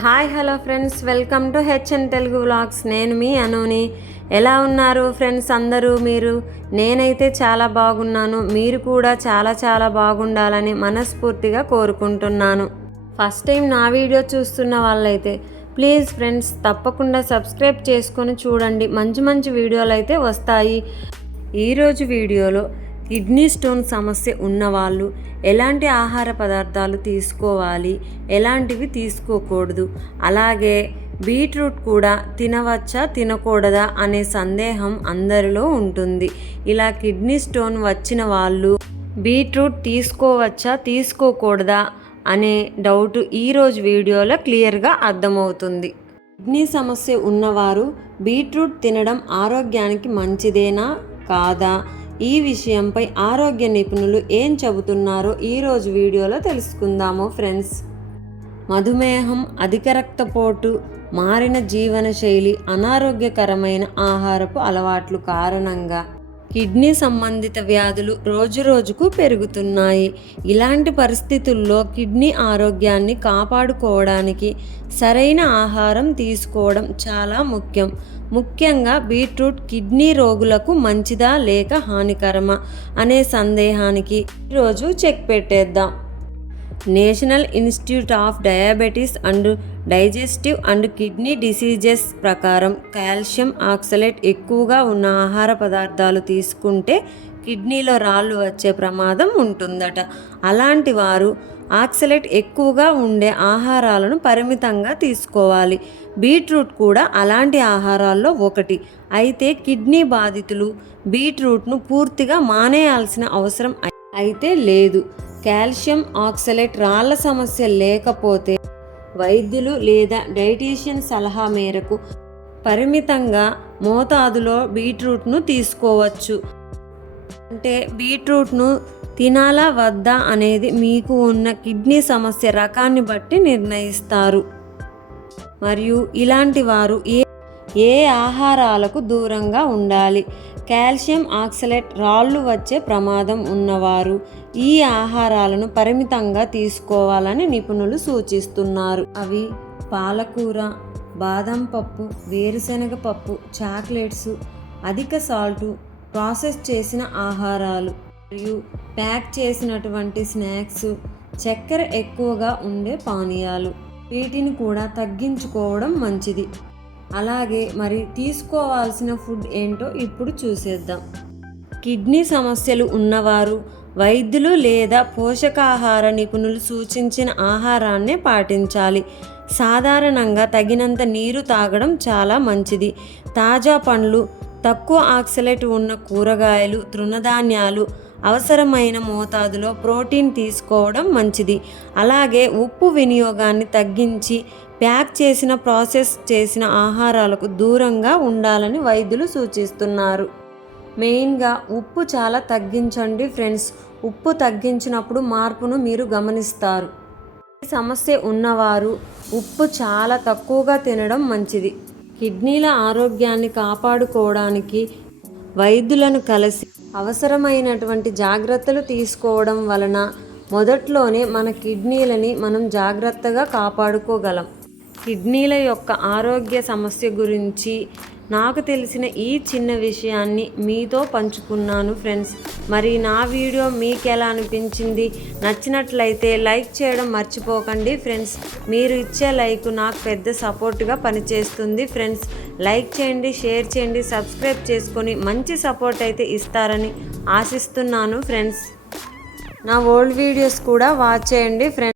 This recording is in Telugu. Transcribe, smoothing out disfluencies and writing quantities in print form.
Hi hello friends, welcome to HN Telugu vlogs. నేను మీ అనుని. ఎలా ఉన్నారు ఫ్రెండ్స్ అందరూ? నేనైతే చాలా బాగున్నాను. మీరు కూడా చాలా బాగుండాలని మనస్ఫూర్తిగా కోరుకుంటున్నాను. ఫస్ట్ టైం నా వీడియో చూస్తున్న వాళ్ళైతే ప్లీజ్ ఫ్రెండ్స్ తప్పకుండా సబ్స్క్రైబ్ చేసుకొని చూడండి. మంచి వీడియోలు అయితే వస్తాయి. ఈరోజు వీడియోలో కిడ్నీ స్టోన్ సమస్య ఉన్నవాళ్ళు ఎలాంటి ఆహార పదార్థాలు తీసుకోవాలి, ఎలాంటివి తీసుకోకూడదు, అలాగే బీట్రూట్ కూడా తినవచ్చా తినకూడదా అనే సందేహం అందరిలో ఉంటుంది. ఇలా కిడ్నీ స్టోన్ వచ్చిన వాళ్ళు బీట్రూట్ తీసుకోవచ్చా తీసుకోకూడదా అనే డౌట్ ఈరోజు వీడియోలో క్లియర్గా అర్థమవుతుంది. కిడ్నీ సమస్య ఉన్నవారు బీట్రూట్ తినడం ఆరోగ్యానికి మంచిదేనా కాదా, ఈ విషయంపై ఆరోగ్య నిపుణులు ఏం చెబుతున్నారో ఈరోజు వీడియోలో తెలుసుకుందాము ఫ్రెండ్స్. మధుమేహం, అధిక రక్తపోటు, మారిన జీవనశైలి, అనారోగ్యకరమైన ఆహారపు అలవాట్లు కారణంగా కిడ్నీ సంబంధిత వ్యాధులు రోజుకు పెరుగుతున్నాయి. ఇలాంటి పరిస్థితుల్లో కిడ్నీ ఆరోగ్యాన్ని కాపాడుకోవడానికి సరైన ఆహారం తీసుకోవడం చాలా ముఖ్యం. ముఖ్యంగా బీట్రూట్ కిడ్నీ రోగులకు మంచిదా లేక హానికరమా అనే సందేహానికి ఈరోజు చెక్ పెట్టేద్దాం. National institute of diabetes and digestive and kidney diseases ప్రకారం కాల్షియం ఆక్సలేట్ ఎక్కువగా ఉన్న ఆహార పదార్థాలు తీసుకుంటే కిడ్నీలో రాళ్ళు వచ్చే ప్రమాదం ఉంటుందట. అలాంటి వారు ఆక్సలేట్ ఎక్కువగా ఉండే ఆహారాలను పరిమితంగా తీసుకోవాలి. బీట్రూట్ కూడా అలాంటి ఆహారాల్లో ఒకటి. అయితే కిడ్నీ బాధితులు బీట్రూట్ను పూర్తిగా మానేయాల్సిన అవసరం అయితే లేదు. కాల్షియం ఆక్సలేట్ రాళ్ల సమస్య లేకపోతే వైద్యులు లేదా డైటీషియన్ సలహా మేరకు పరిమితంగా మోతాదులో బీట్రూట్ను తీసుకోవచ్చు. అంటే బీట్రూట్ను తినాలా వద్దా అనేది మీకు ఉన్న కిడ్నీ సమస్య రకాన్ని బట్టి నిర్ణయిస్తారు. మరియు ఇలాంటి వారు ఏ ఆహారాలకు దూరంగా ఉండాలి. కాల్షియం ఆక్సలేట్ రాళ్ళు వచ్చే ప్రమాదం ఉన్నవారు ఈ ఆహారాలను పరిమితంగా తీసుకోవాలని నిపుణులు సూచిస్తున్నారు. అవి పాలకూర, బాదం పప్పు, వేరుశనగ పప్పు, చాక్లెట్స్, అధిక సాల్టు, ప్రాసెస్ చేసిన ఆహారాలు మరియు ప్యాక్ చేసినటువంటి స్నాక్స్, చక్కెర ఎక్కువగా ఉండే పానీయాలు, వీటిని కూడా తగ్గించుకోవడం మంచిది. అలాగే మరి తీసుకోవాల్సిన ఫుడ్ ఏంటో ఇప్పుడు చూసేద్దాం. కిడ్నీ సమస్యలు ఉన్నవారు వైద్యులు లేదా పోషకాహార నిపుణులు సూచించిన ఆహారాన్నే పాటించాలి. సాధారణంగా తగినంత నీరు తాగడం చాలా మంచిది. తాజా పండ్లు, తక్కువ ఆక్సలేట్ ఉన్న కూరగాయలు, తృణధాన్యాలు, అవసరమైన మోతాదులో ప్రోటీన్ తీసుకోవడం మంచిది. అలాగే ఉప్పు వినియోగాన్ని తగ్గించి ప్యాక్ చేసిన ప్రాసెస్ చేసిన ఆహారాలకు దూరంగా ఉండాలని వైద్యులు సూచిస్తున్నారు. మెయిన్గా ఉప్పు చాలా తగ్గించండి ఫ్రెండ్స్. ఉప్పు తగ్గించినప్పుడు మార్పును మీరు గమనిస్తారు. ఈ సమస్య ఉన్నవారు ఉప్పు చాలా తక్కువగా తినడం మంచిది. కిడ్నీల ఆరోగ్యాన్ని కాపాడుకోవడానికి వైద్యులను కలిసి అవసరమైనటువంటి జాగ్రత్తలు తీసుకోవడం వలన మొదట్లోనే మన కిడ్నీలని మనం జాగ్రత్తగా కాపాడుకోగలం. కిడ్నీల యొక్క ఆరోగ్య సమస్య గురించి నాకు తెలిసిన ఈ చిన్న విషయాన్ని మీతో పంచుకున్నాను ఫ్రెండ్స్. మరి నా వీడియో మీకు ఎలా అనిపించింది? నచ్చినట్లయితే లైక్ చేయడం మర్చిపోకండి ఫ్రెండ్స్. మీరు ఇచ్చే లైక్ నాకు పెద్ద సపోర్ట్గా పనిచేస్తుంది ఫ్రెండ్స్. లైక్ చేయండి, షేర్ చేయండి, సబ్స్క్రైబ్ చేసుకొని మంచి సపోర్ట్ అయితే ఇస్తారని ఆశిస్తున్నాను ఫ్రెండ్స్. నా ఓల్డ్ వీడియోస్ కూడా వాచ్ చేయండి ఫ్రెండ్స్.